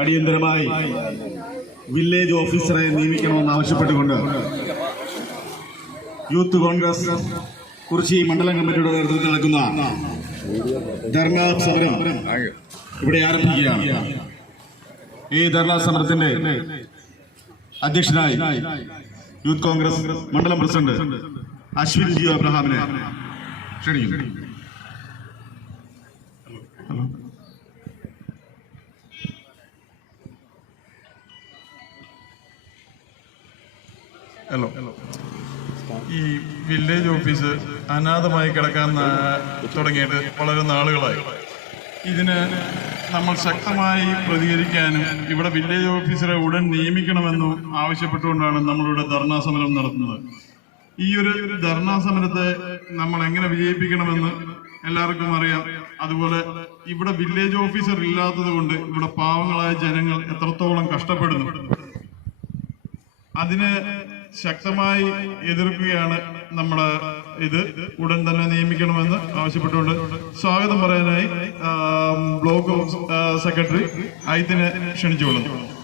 അടിയന്തരമായി വില്ലേജ് ഓഫീസറെ നിയമിക്കണമെന്ന് ആവശ്യപ്പെട്ടുകൊണ്ട് യൂത്ത് കോൺഗ്രസ് കുറിച്ചി മണ്ഡലം കമ്മിറ്റിയുടെ നേതൃത്വത്തിൽ നടക്കുന്ന ധർണാ സമരം ഇവിടെ ആരംഭിക്കുകയാണ്. ഈ ധർണാ സമരത്തിന്റെ അധ്യക്ഷനായി യൂത്ത് കോൺഗ്രസ് മണ്ഡലം പ്രസിഡന്റ് അശ്വിൻ ജി അബ്രഹാമിനെ ക്ഷണിക്കുന്നു. ഹലോ ഈ വില്ലേജ് ഓഫീസ് അനാഥമായി കിടക്കാൻ തുടങ്ങിയിട്ട് വളരെ നാളുകളായി. ഇതിന് നമ്മൾ ശക്തമായി പ്രതികരിക്കാനും ഇവിടെ വില്ലേജ് ഓഫീസറെ ഉടൻ നിയമിക്കണമെന്നും ആവശ്യപ്പെട്ടുകൊണ്ടാണ് നമ്മളിവിടെ ധർണാ സമരം നടത്തുന്നത്. ഈ ഒരു ധർണാ സമരത്തെ നമ്മൾ എങ്ങനെ വിജയിപ്പിക്കണമെന്ന് എല്ലാവർക്കും അറിയാം. അതുപോലെ ഇവിടെ വില്ലേജ് ഓഫീസർ ഇല്ലാത്തത് കൊണ്ട് ഇവിടെ പാവങ്ങളായ ജനങ്ങൾ എത്രത്തോളം കഷ്ടപ്പെടുന്നു. അതിന് ശക്തമായി എതിർക്കുകയാണ് നമ്മുടെ ഇത്. ഉടൻ തന്നെ നിയമിക്കണമെന്ന് ആവശ്യപ്പെട്ടുകൊണ്ട് സ്വാഗതം പറയാനായി ബ്ലോക്ക് സെക്രട്ടറി ഐത്തിനെ ക്ഷണിച്ചുകൊള്ളുന്നു.